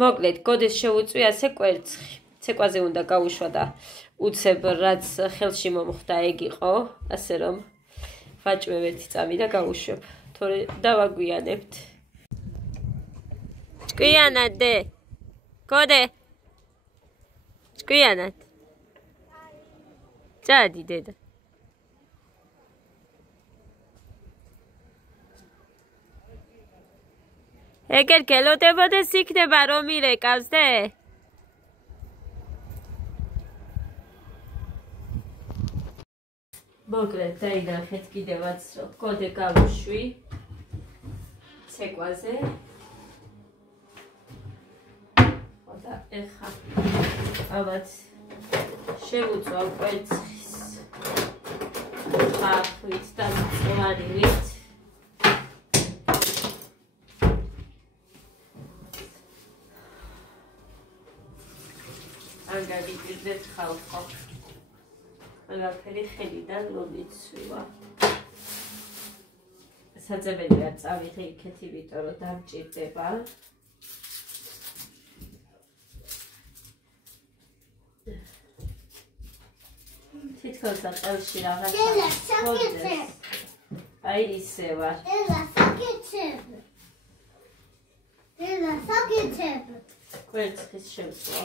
მოკლედ, გოდეს შევუწვი ასე კვერცხი. ცეკვაზე უნდა გავუშვა და უცებ რაც ხელში მომხვდა ეგ იყო, ასე რომ ვაჭმევ ერთი წამი და გავუშვებ. თორე დავაგვიანებთ. ჭკვიანად დე. გოდე. ჭკვიანად. წადი დედა. ეგერ გელოდებოდეს იქნება რომ ირეკავს დე? მოკლედ დაინახეთ კიდევაც რომ გოდე გავუშვი ცეკვაზე. და ეხა ამათ შევუწევ კვერცხის ხახვით და მწვანილით. არ გაგიჭირდეთ ხალხო. ყველაფერი ხელიდან მომიცვივა. საძებელია წავიღე იქეთ, იმიტომ რომ დამჭირდება. თითქოს აწევში რაღაცა ხოდეს. აი ისე ვარ. დედა საკეთებ. კვერცხის შევწვა.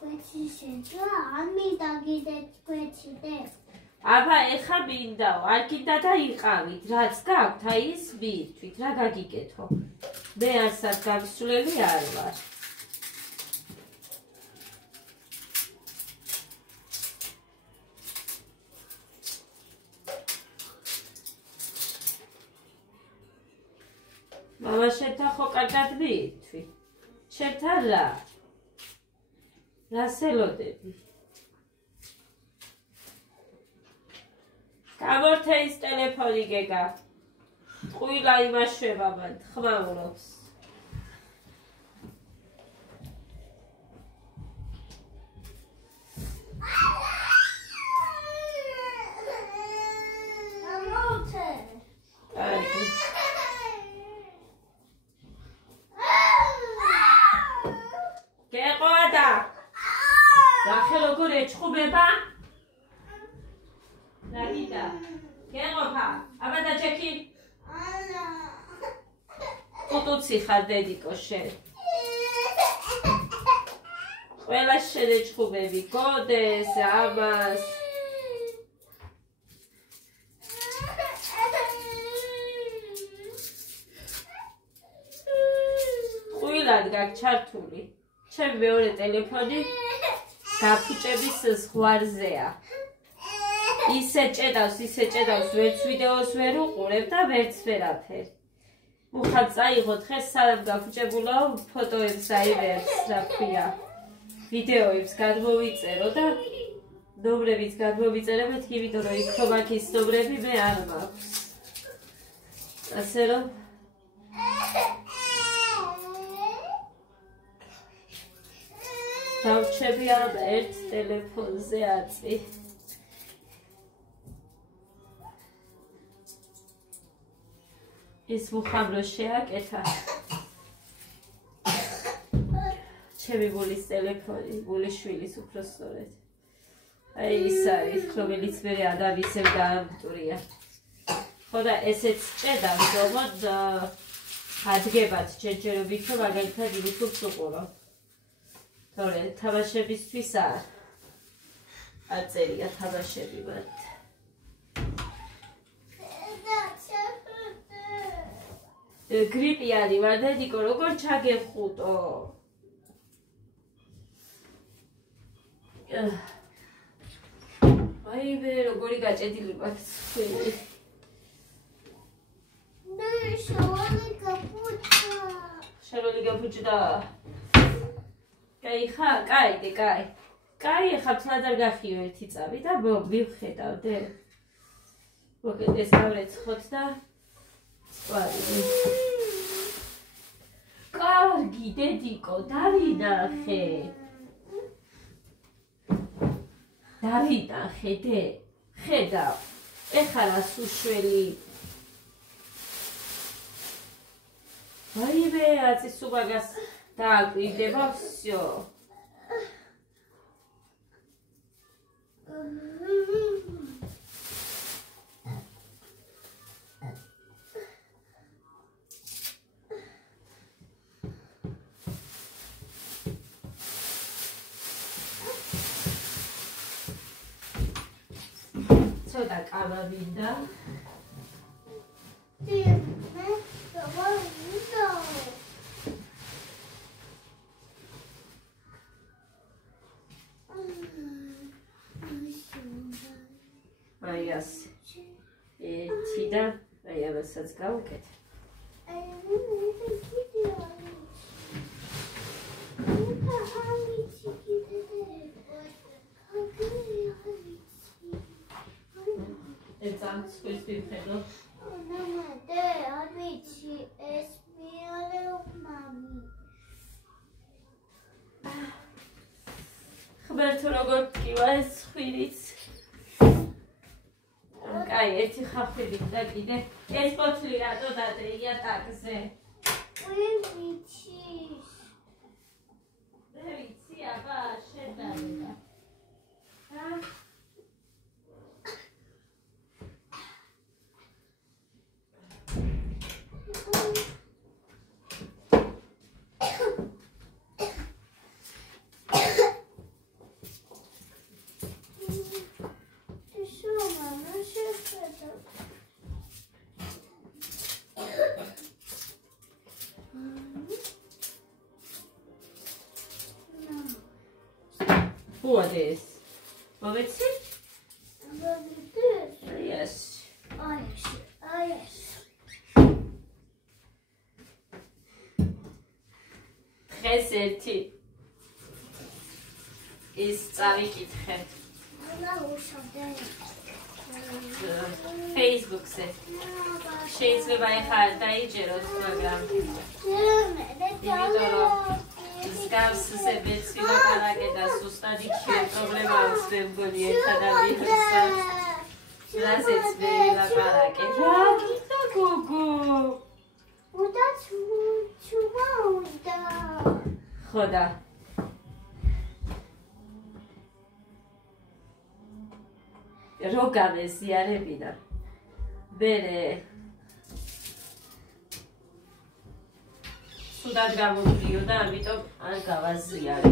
კვერცხის შევწვა? არ მინდა გიდეთ კვერცხი დე. აბა ეხა მინდაო, არ გინდა და იყავით, რაც გაქვთ, აი ის მირთვით, რა გაგიკეთო. მე არცად გამსვლელი არ ვარ. მამა შენთან ხო კარგად მირთვი? შენთან რა? რას ელოდები? გამორთე ის ტელეფონი გეგა. ტყუილა იმაშვება მან, ხმაურობს. გამორთე. კარგი. გეყოადა. ნახე როგორ ეჩხუბება? Nagita, გეყოფა, აბა დაჭექი. ხუთი ხარ დედიკო შენ. ყველა შედეჭხუბები, გოდეს, ამას. ყვილად გაგჩართული. ჩემ მეორე ტელეფონი გაფუჭების ზღვარზეა. ისე ჭედავს, ვერც ვიდეოს ვერ უყურებ და ვერც ვერაფერ. უხად წაიღოთ ხეს სანამ გაფუჭებულაო ფოტოებს აივერს, რა ქვია. ვიდეოებს გადმოვიწერო და ნომრებიც გადმოვიწერებთ, იმიტომ რომ იქ რომ აქ ის ნომრები მე არ მაქვს. ასე რომ დავჩები ამ ერთ ტელეფონზე აწი. ის მუხამრო შეაკეთა. ჩემი ბულის ტელეფონი, ბულიშვილის უფრო სწორედ. აი ის არის, რომელიც მე ადავისებ დაამტვრია. ხო და ესეც ჭედავს, რომ ადგებათ ჯერჯერობით, რომ მაგალითად YouTube-ს უყურო. თორე თამაშებისთვის არ წერია თამაშები მათ. გრიპიანი ვარ დედიკო, როგორ ჩაგეხუტო? აივე, როგორი გაჭედილი მაქვს თქვენი. შაროლი გაფუჭდა. კაი ხა, კაი. კაი, ხა თლად არ გახიო ერთი წამი და მივხედავდე. მოკლედ ეს გავრეცხოთ და კარგი დედიკო, დავინახე დე, ხედავ, ეხლა რას უშველი. ვაიმე, აწის უმაგას დააკვირდება, всё. ცოტა კავა მინდა. აი ასე. ერთი და აი ამასაც გავუკეთ. ეცამ სხვის ვიფხედო. ხმერთო როგორ ტკივა ეს ხვირიც. კაი, ერთი ხახვილი და კიდე ეს პოთლი რატო დადე იატაკზე? ვიცი, აბა, შედარება. What is? What is it? Yes. Yes. დღეს ერთი ის წავიკითხე. Facebook-ზე. შეიძლება ეხლა დაიჯეროთ, მაგრამ მსგავსზე ბეცი ლაპარაკე და სუსტად იქნება პრობლემა აქვს მე მგონი ერთად ავიღოთ. რაზეც მე ლაპარაკე. რა გინდა გოგო? უნდა ჩუმა უნდა. ხოდა. რო გამეზიარებინა. ბერე სუდად გამოდიო და ამიტომ არ გავაზიარე.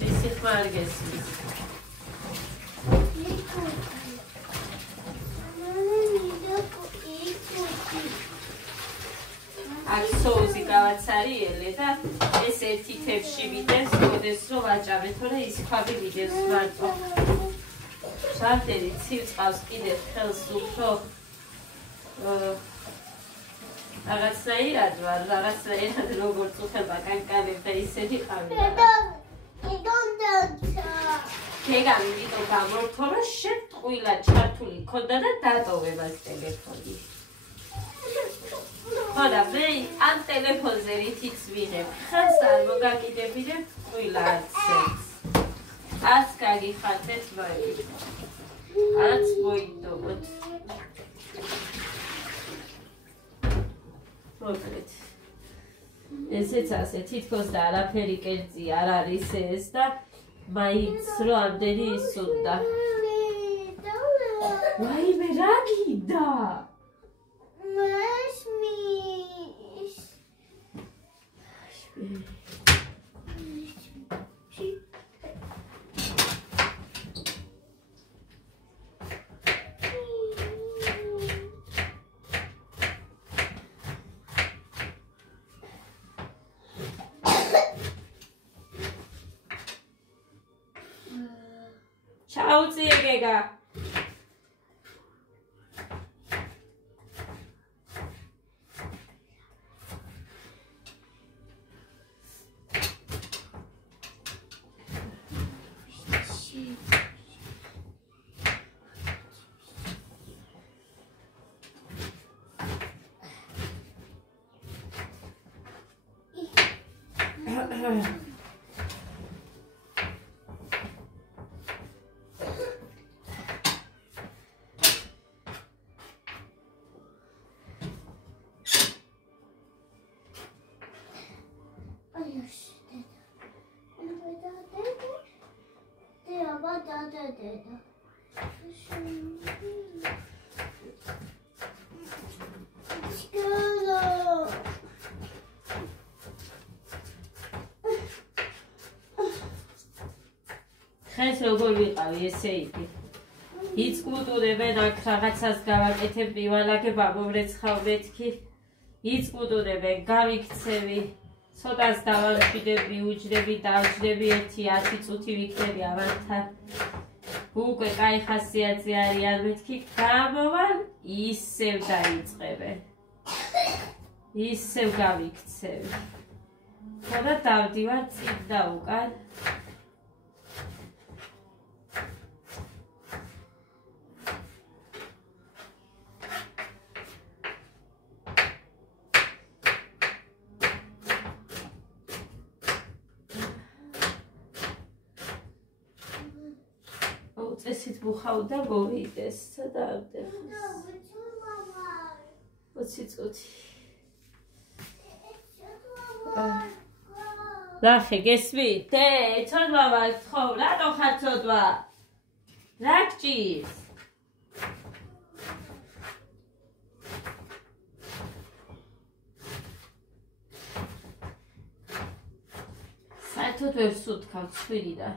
რისი ხმარ გესმის? აქ სოუსი გავაცარიელე და ეს ერთი თევში მიდევს, მოდეს რომ ვაჭამე, თორე ის ქვაბი მიდევს მარტო. შარდერი ცივწყავს კიდევ ხელს უფრო რაღაცნაირად ვარ, რაღაცნაირად როგორ წუხება კანკანებ და ისეთი ყავია. გეგამ იმიტომ გამორთო, რომ შეტყვილად ჩართული ქონდა და დატოვე მას ტელეფონი. ხოდა მე ამ ტელეფონზე რითიც ვიღებ, ხელს არ მოგაკიდებინებ ტყვილა არცებს. არც გაგიხარდეთ მოიგეთ. არც მოიგდობოთ. მოკლედ. ესეც ასე, თითქოს და არაფერი კერძი არ არის ეს და მაინც რო ამდენი ისუნდა. ვაიმე, რა გინდა? ჩაუწიე გეგა. ხეს როგორ ვიყავი ესე იგი იცკუტურებენ აქ რაღაცას გავაკეთებ მივალაგებ ამომრეცხავ მეთქი იცკუტურებენ გავიქცევი ცოტას დავამშვიდებ მიუჯდები დავჯდები 1-10 წუთი ვიქნები ამათთან უკვე კაი ხასიათზე არიან მეთქი გამოვალ ისევ დაიწყებენ ისევ გავიქცევი ხოდა დავდივარ წინ და უკან წესით მუხავდა მოვიდეს სადა ამდეხს 20 წუთი ნახე გესმით დე ცოდვა ვარ თხოვ რატო ხარ ცოდვა რა გჭირს საერთოდ ვერ სუნთქავ ცხვირიდან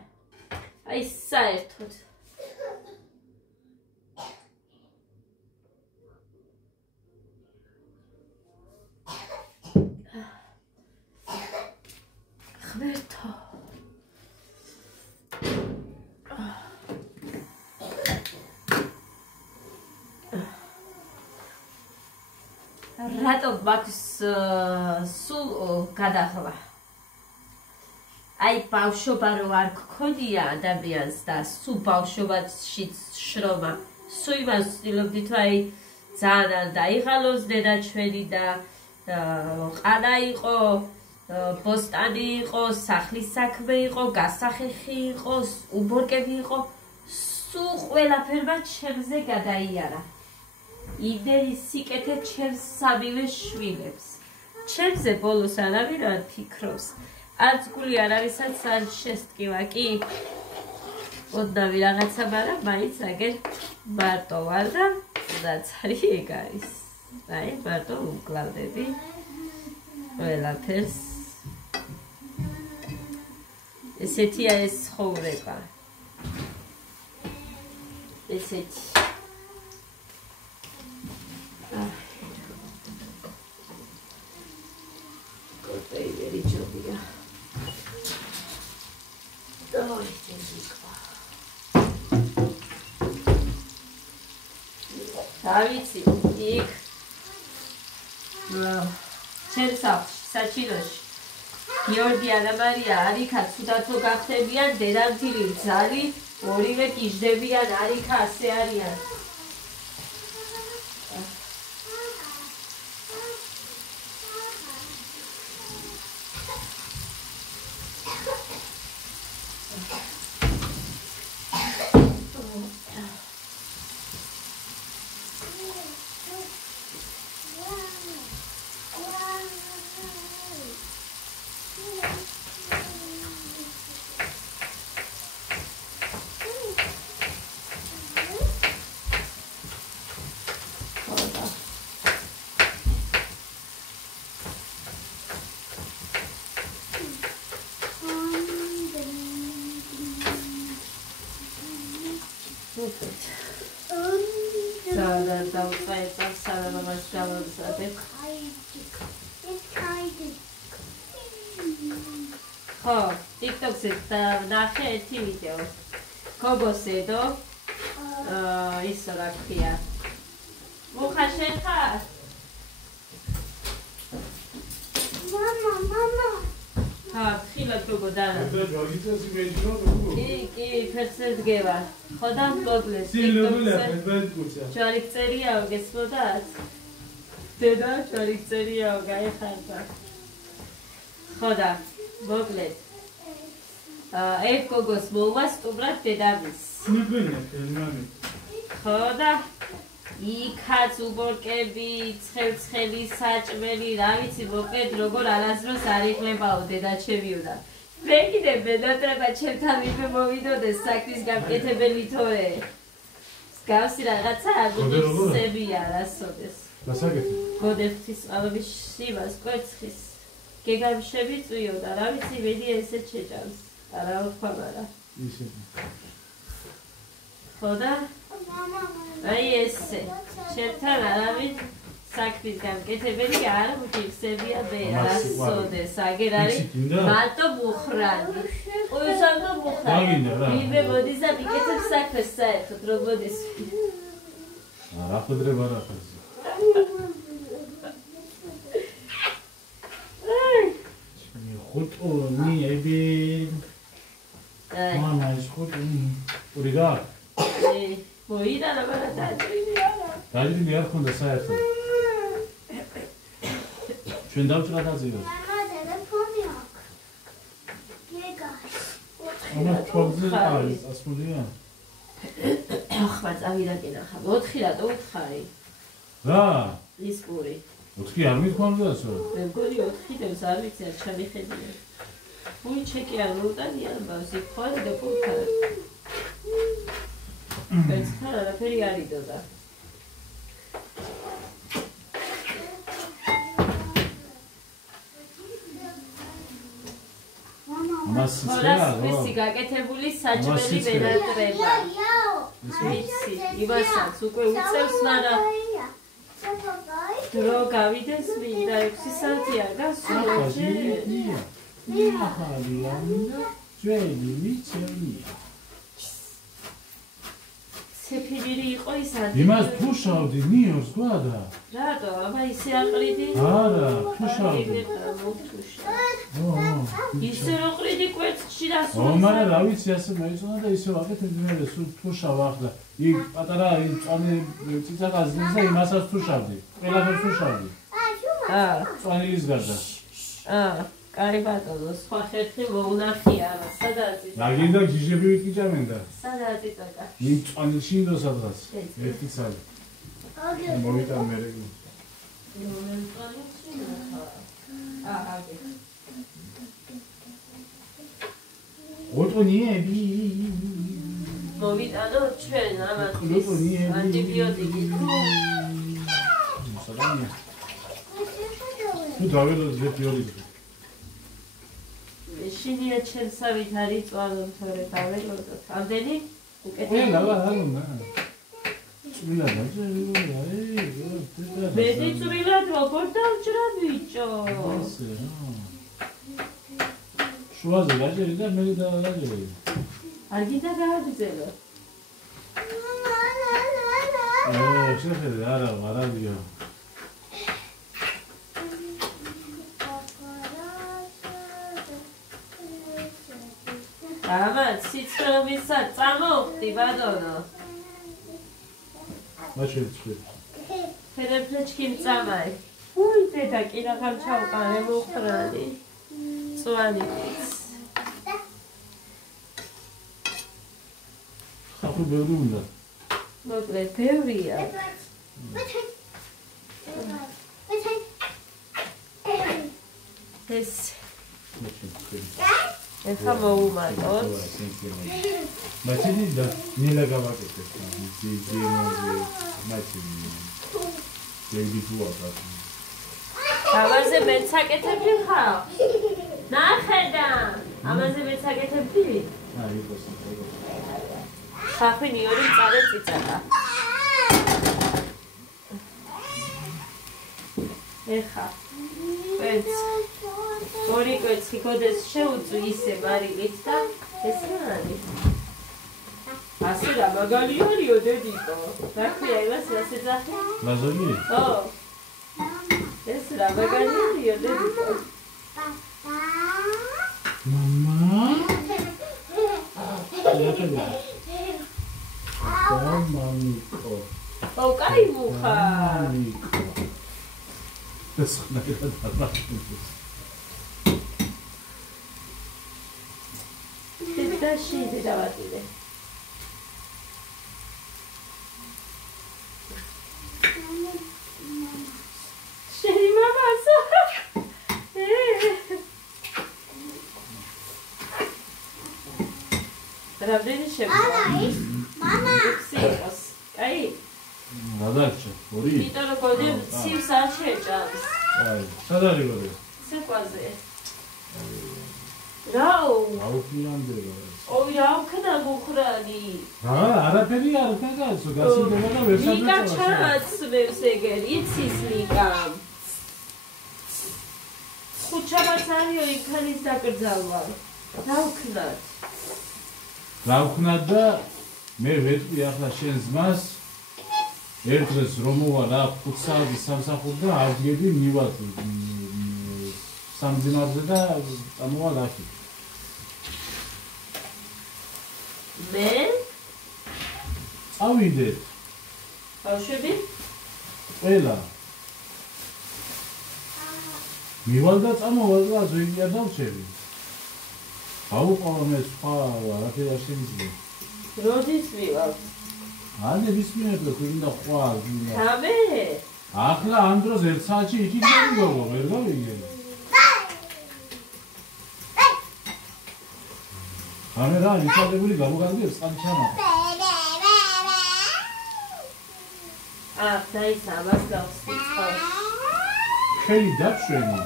აი საერთოდ ღმერთო რატო მაქვს სულ გადახლა აი ბავშვობა რო არ გქონია ადამიანს და სულ ბავშვობაშიც შრომა სულ იმას ვცდილობდი თუ აი ძალიან არ დაიღალოს დედა ჩვენი და ყანა იყო ბოსტანი იყო სახლის საქმე იყო გასახეხი იყო უბორკები იყო სულ ყველაფერმა ჩემზე გადაიარა იმდენი სიკეთე ჩემს სამივე შვილებს ჩემზე ბოლოს არავინ არ ფიქრობს არც გული არ არისაც არ შესტკივა კი ოდნავი რაღაცა მაგრამ მაინც აგერ მარტო ვარ და რაც არის ეგ არის აი მარტო უკლავდები ყველაფერს ესეთია ეს ცხოვრება ესეთი კორტეივერი ჯობია დავი ძიქვა დავიცი იქ ჩემს საჩინოში გიორგი ანამარია არიქა ცუდათო გახდებიან დედამთილი მძალი ორივე გიჟდებიან არიქა ასე არიან ხო, TikTok-ზე ნახე ერთი ვიდეო. გოგოსედო ისო რა ქვია. მუხა შენ ხარ? მამა. ხა, ხილად გოგო და. კი, ფერცე დგება. ხო და მგლობლეს TikTok-ზე. ჯარი წერიაო გესმოდათ? დედა ჯარი წერიაო გაიხარდა. ხო და მოკლედ. ერთ გოგოს მოუვა სტუმრად დედამისს. ხო და იქაც უბორკები, ცხელი, საჭმელი, რა ვიცი, მოკლედ როგორ არასდროს არ იღლებაო დედაჩემიოდა. მე კიდევ მენატრება ჩემთან ვინმე მოვიდოდეს საქმის გამკეთებელი თორე. გავსი რაღაცა აგუნისებია რასოდეს. გასაგეთი. გოდეფთის წყალობის შივას კვერცხის გეგამშები წვიოდა, რა ვიცი, მედი ესე შეჭამს. არა ვთქვა არა. ისე. ხო და აი ესე. ჩემთან არავინ საქმის გამკეთებელი არ მგიხსებია მე რასოდეს. აგერ არის მარტო მუხრანი. უზადო მუხრანი. ვინმე მოდის და მიკეთებს საქმეს საერთოდ რომ მოდის. რა ხვედრება რა ხაზი. ხუთონი ები. მამა ის ხუთონი. ურიგა. მოიდა რა დაჭრილი არა. დაჭრილი არ ხონდა საერთოდ. ჩვენ დავჭრა დაძირო. მამა ტელეფონი აქვს. გეგას. ამა თვალზე არის ასმულია. ახლა წავიდა კინახა. 4 რატო უთხარი? რა? ის პური. 4 არ მithქვამდასო? მე მგონი 4 დევს არ ვიცი არ ჩამიხედია. უი ჩეკი არ მოუტანია ბავშვი ხარ და პურქარა. ეს ხარ არაფერი არ იდოდა. ვისი გაკეთებული საჭმელი მენატრება. ვიცი, იმასაც უკვე უწევს, მაგრამ დრო გავიდეს მინდა 6 საათი არ გასულა. ცეფირი იყო ის ადგილი. იმას თუ შავდი მიორს გვადა. რატო? აბა ისე აყრიდი? არა, თუ შავდი. ისე რო ყრიდი კვერცხში და სულ. მაგრამ რა ვიცი ასე მეწონა და ისე ვაკეთებ მე სულ თუ შავ ახლა. იქ პატარა წამი ციცაკაზის და იმასაც თუ შავდი. ყველაფერს თუ შავდი. წანის გარდა. კარი ბატონო, სხვა ხერხი მოუნახია, სადაც იწა. ნაგინდა ჯიჟები ვიკიჭამენ და. სადაც იწა. იქ წანიში ინდო სადღაც. ერთი წალი. მოვიტან მე რეგ. ოტონიები. მოვიტანო ჩვენ ამათთვის ანტიბიოტიკი. სადამია. თუ დაველოდე ბიოლოგია. შინია ჩემსავით არის წვალო თორე დაველოდოთ. ამდენი უკეთე. ყველა არა. წვილად დაჭერილია. მედი წვილად როგორ დავჭრა ბიჭო? შუაზე გაჭერი და მე დავაჭერი. არ გინდა გააგრძელო. შეხედე არა მარადია. აბა სიცხროვისა წამოვხდი ბატონო. მაჩერცხვი. ფერფლეჩკი წამაი. უი დედა კინახამ ჩავყარე მუხრანი. წვანი. ხაფუ ბევრი უნდა. მოკლედ ბევრია. ეს ეხა მოუმატოთ. მაჩინი და ნილა გავაკეთეთ. ძიძინოზე მაჩინი. ძებითუა გასული. ამაზე მეცაკეთები ხარ? ნახედა. ამაზე მეცაკეთები? აი იყოს. ხაფინი ორი მწარე წიწაკა. ეხა. ორი კვერცხი გოდეს შეუწვი ისე მარილით და ეს რა არის? ასე რა მაგალი არისო დედიკო. რა ქვია იმას რა შეძახი? ლაზონი? ო. ეს რა მაგალი არისო დედიკო. მამა? მამიკო. ო, კაი მუხარ. ეს ხნაგად არ და შეიძლება დავატირე. შენი მამასო. რამდენი შემიძლია? მამა. სიყვას. აი. რა დარჩა? ორი? იმიტომ რომ გოდი ცივს არ შეჭამს. აი, სად არის გოდი? სიყვაზე. რაო? აუქიანდება. ოი, რა ვქნა გუხრანი? არაფერი არ ქაგაცო, გასინდება და ვერ ლიკა ჩაცმევს ეგერ, იცის ლიკამ. ხუჩაბაც არისო იქანის დაკრძალვა. რა ვქნათ? რა ვქნათ და მე ვეტყვი ახლა შენ ზმას ერთ დღეს რომ მოვალ აქ 5 საათის სამსახური და ავდგები მივალ სამძიმარზე და წამოვალ აქ. მე? წავიდეთ. ბავშვები? ყველა. მივალ და წამოვალ და ზოგი არ დავჩები. აუყოლა მე სხვა არაფერი არ შემიძლია. როდის მივალ? ანე ვისმინებდა გვინდა ხვალ გვინდა. გამე? ახლა ამ დროს 1 საათში იქ იქნება გოგო, ვერ გავიგე. ამე რა ისადებული გამოგანდი წყალი ჩამაყა. დაიცა ამას გავხსნი წყალში. ხელი დაშვენი.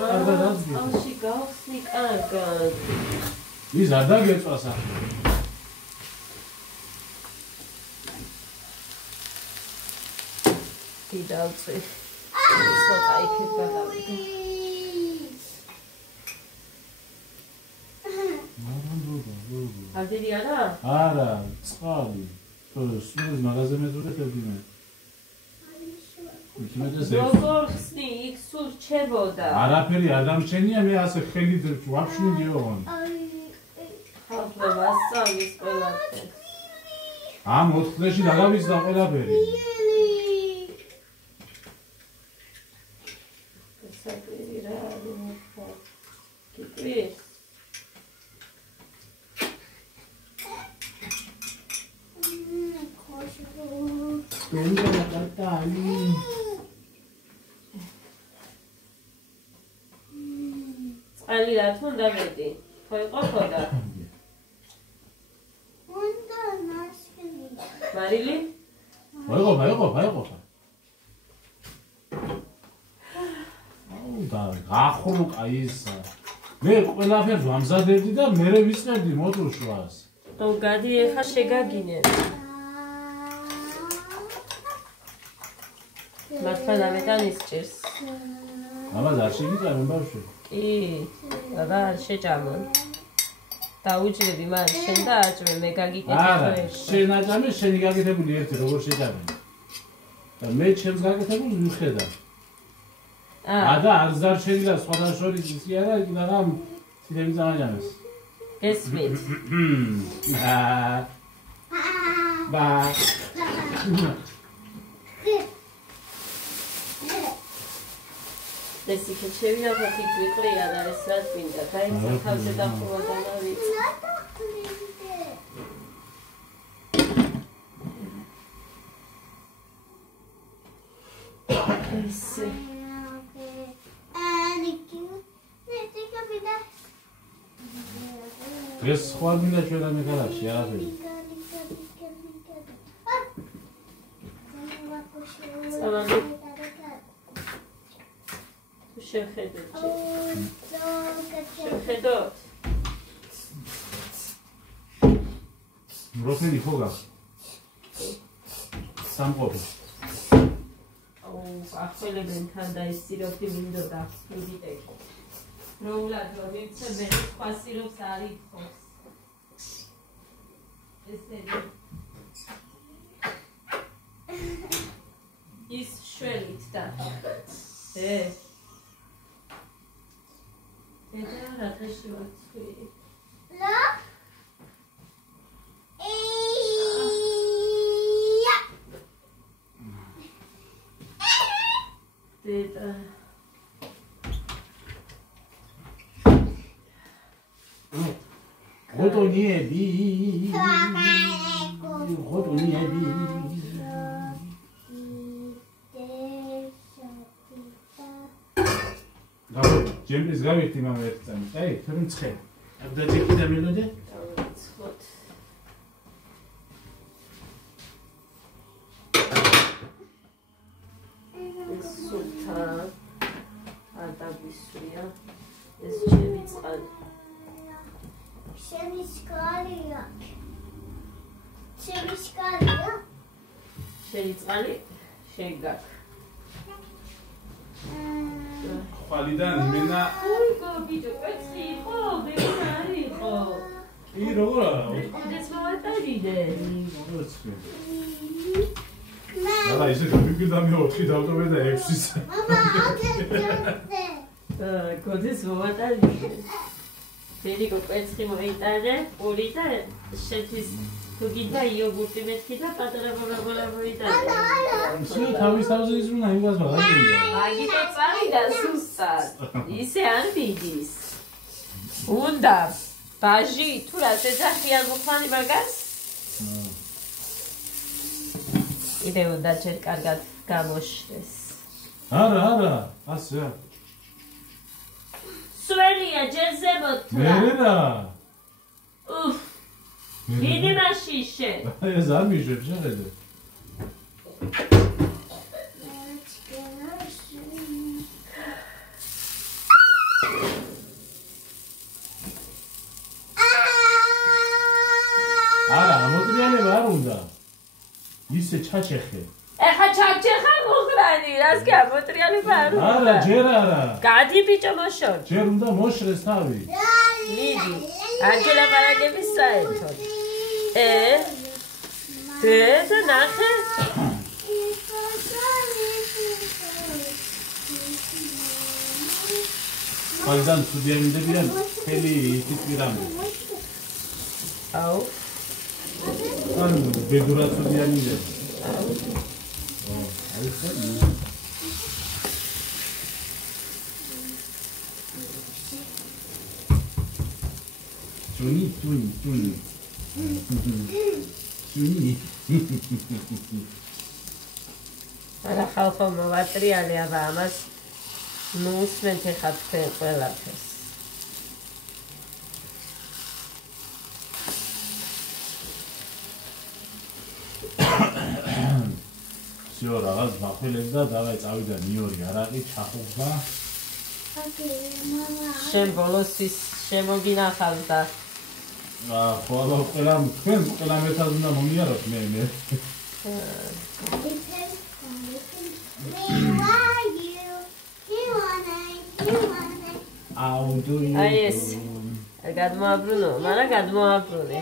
კარგად დაგძი. წყალში გავხსნი კარგად. ის არ დაგეწვას ახლა. დიდავწი. ცოტა იქით გადავიდე. აგერი არა? არა, წყალი. სულ მაღაზია მეზურეთები მე. როგორ ხსნი, იქ სულ რჩებოდა. არაფერი არ დამჩენია, მე ასე ხელით ვაფშვნიდი ოღონდ. ხალხმა ვასწავლის ყველაფერს. ამ 4 დღეში დაგავიზდა ყველაფერი. საკვირი რა არის მოხდა. გიკვირს? დონდა დატალი. წყალი რა თქონდა მეტი? ხო იყო ხოდა? უნდა ნასკენი. მარილი? აიღო. აუ და გახურუკა ისა. მე ყველაფერს ვამზადებდი და მე ვისწრებდი მოთურშვას. ო გადი ეხა შეგაგინე. მართლა მეტანის ჭირს. ამას არ შეგიტანე ბავშვი. კი, და არ შეჭამონ. დაუჭრები მან შენ და აჭმე მე გაგიკეთე არა, ეს. შენ აჭამე, შენი გაკეთებული ერთი როგორ შეჭამე. და მე ჩემს გაკეთებულს ვიხედავ. და არ ზარშენი და სხვადასხვა შორის ისი არა, იქ რაღაც თითები წამაჯამეს. გესმით? ბა ეს იქ შევინახოთ იქ ვიყრია და ეს რა წმინდა დაიცა თავზე დახურვა დავით. ესე დღეს სხვა მინდა ჩვენ ამ გარაში არაფერი. შეხედოთ. შეხედოთ. როფენი ხოგა. სამყოფი. აუ, ახველებენ თან და ის სიროფი მინდოდა მიდიტეკო. როულად რომ მიცემ სხვა სიროფს არ იხობს. ესეთი. ის შველით და ედა რა დღეში ვაცხვირი. რა? დედა ხოტონიები. ხოტონიები. გავი, ჯემპის გავიხდი მამა ერთ წამით. აი, თორემ ცხე. აქ დაჭიქი და მელოდე. დავიწყოთ. ეს სულთა ადაბისვია. ეს ჩემი წყალი. ჩემი სკოლია. ჩემი სკოლია. შენი წყალი შეგაქ. ხვალიდან იმენა ოიგო ბიჭო, პეცი იყო, ბექარი იყო. ი როგორ არა? ეს მოვატარიდე. როცი. არა, ისე გამიგდა მე 4 დავტოვე და 6-ის. მამა, აკეთე. გოდეს მოვატარიდე. თერიკო პეცი მოიტანე, პური და შეთვის თუ გინდა იოგურტი მეთქი და პატარა ბაბა მოიტანე. ისე თავის თავზე ისმენა იმას მაგარია. მაგიტო წავიდა სუსტად. ისე არ მიდის. უნდა ბაჟი თუ რას ეძახიან მოხმარი მაგას? იდე უნდა ჯერ კარგად გამოშდეს. არა, ასე. სველია ჯერ ზემოთ. მე რა. უფ. დიდი მაშიშე. ეს არ მიშვებ შეხედე. არა, მოტრიალება არ უნდა. ისე ჩაჩეხე. ეხა ჩაჩეხა მოხრანი, რას გამოტრიალება არ უნდა. არა, ჯერ არა. გადი ბიჭო მოშორ. ჯერ უნდა მოშრეს თავი. მიდი. არჯერა პარაგების საერთოდ. და ნახე. ხვალიდან სტუდიამდებიან მთელი ის პირამიდი. აუ. ან ბედურად სტუდიამიდები. აი ხო. Tuni. არა ხალხო მოვატრიალე აბა ამას ნუსმენთ ეხა თქვენ ყველაფერს. всё რაღაც მახვილებს და დავაი წავიდა ნიორი არაყი ჩახუხდა. შენ ბოლოს ის შემოგინახავს და ხოლო ყველა მეტად უნდა მომიაროთ მე. აი ეს გადმოაბრუნო, მაგრამ გადმოაბრუნე.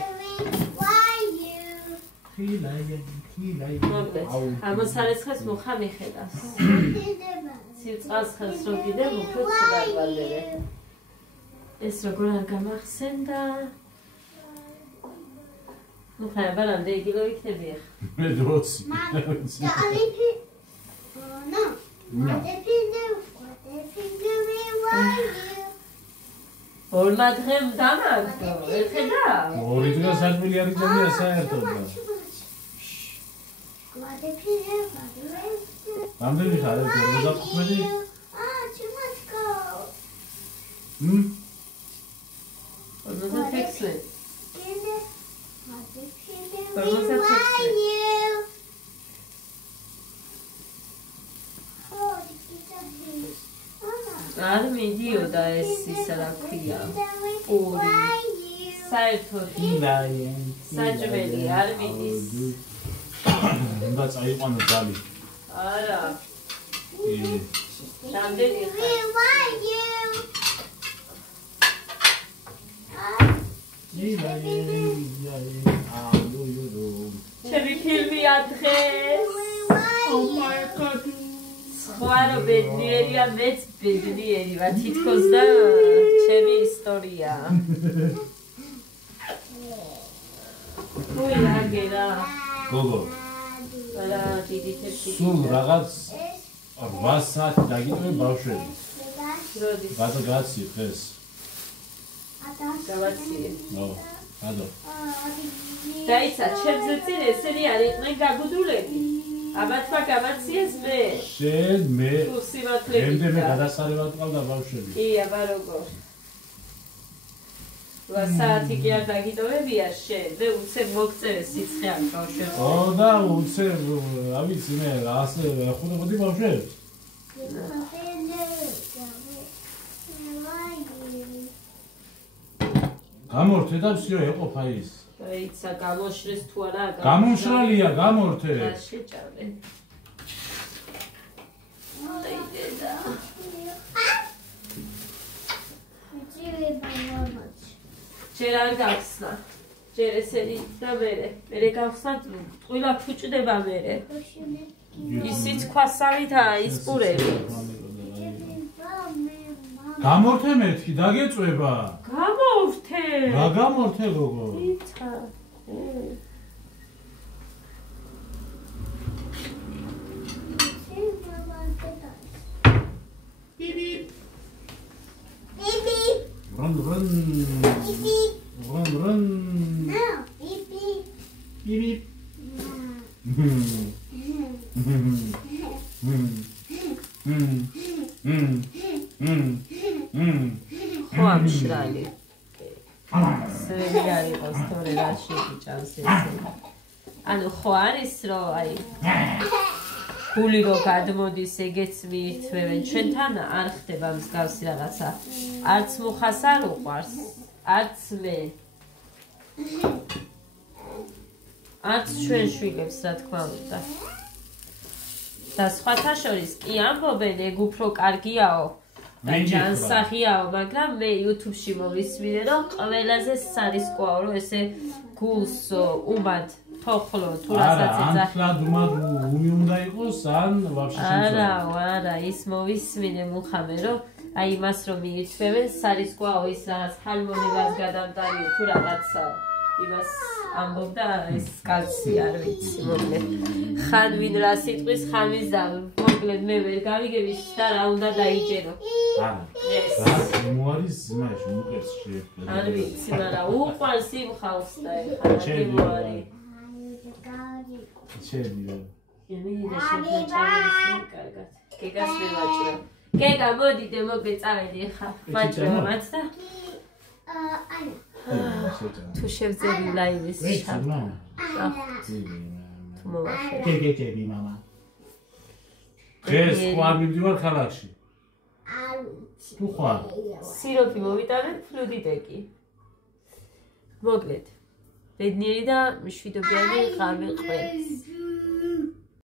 ამოსარესხეს მუხა მიხედავს. სიწყალს რო კიდევ უფრო ცუდაგვალდერე. ეს როგორ არ გამახსენდა? ნუ ხარ ბალამდე იგილო იქნები ახ. მე 20. ორმა დღემ დამაგდო, ხედა? ორი დღეს არ მილიარდი ჯამია საერთოდ და. რამდენი ხარ? 55? არ მიდიოდა ეს ისა რა ქვია. პური. საერთოდ საჭმელი არ მიდის. უნდა წაიყვანო ძალი. არა. რამდენი ხარ? ჩემი ფილმი ადრეს. სხვარო ბედნიერია, მეც ბედნიერი ვარ, თითქოს და ჩემი ისტორია. უი აგერა. გოგო. არა, დიდი თეთრი. სულ რაღაც 8 საათი დაგიტოვე ბავშვები. როდის? გაცი დღეს. გავაცი. ნო. რატო? დაიცა, ჩემზე წინ ესენი არ იყვნენ გაგუდულები. აბათმა გამაციეს მე. შენ მე. თუ სიმართლე. მე გადასარევად ყავდა ბავშვები. კი, აბა როგორ. საათი კი არ დაგიტოვებია შენ, მე უცებ მოგწერე სიცხე ამ ბავშვებს. ო და უცებ, ავიცი მე, ასე ეხუდებოდი ბავშვებს? გამორთე და всё ეყოფა ის. დაიცა, გამოშრეს თუ არა? გამომშრალია, გამორთე. და შეჭამე. დაიდედა. ჯერ არ გავხსნა. ჯერ ესენი და მერე გავხსნათ, ტყუილა ფუჭდება მერე. ისიც ქვასავითაა ის პურები. გამორთე მეთქი, დაგეწვება. გამორთე. რა გამორთე გოგო? იცა. Run, run. Run, run. Beep, ხო ამშრალი. სები არ იყოს თორე რა შეგიჭამს ესე. ანუ ხო არის რომ აი გული რო გადმოდის ეგეც მიირთმევენ ჩვენთან არ ხდება მსგავსი რაღაცა. არც მუხას არ უყვარს, არც მე. არც ჩვენ შვილებს რა თქმა უნდა. და სხვათა შორის კი ამბობენ ეგ უფრო კარგიაო და ჯანსაღიაო, მაგრამ მე YouTube-ში მოვისმინე რომ ყველაზე სარისკოა რომ ესე გულს უმად თოხლო თუ რასაც ეძახი. ან ფლადუმად უნდა იყოს ან ვაფშე არა, არა, ის მოვისმინე მუხამე რომ აი იმას რომ მიირთმევენ სარისკოაო ის რაღაც ჰარმონიას გადამტარიო თუ რაღაცა. იმას ამბობდა ეს კაცი არ ვიცი მოკლედ. ხან ვინ რა სიტყვის ხან ვის და მოკლედ მე ვერ გავიგები და რა უნდა დაიჯერო. არა. ეს მოარის ზმაში მუქეს შეერთა. არ ვიცი, მაგრამ უყვარს იმხავს და ეხლა მოარი. შედი. იმენა შეჭამის კარგად. გეგას მევაჭრო. გეგა მოდიდე მოგეწავედი ხა. ვაჭრობაც და თუ შევძები ლაივის შაბა. თუ მოვახერე. გეგეჭები მამა. დღეს ხوار მივდივარ ქალაქში. თუ ხوار. სიროფი მოვიტანე ფლუდიდეკი. მოკლედ. ბედნიერი და მშვიდობიანი ღამე ყველას.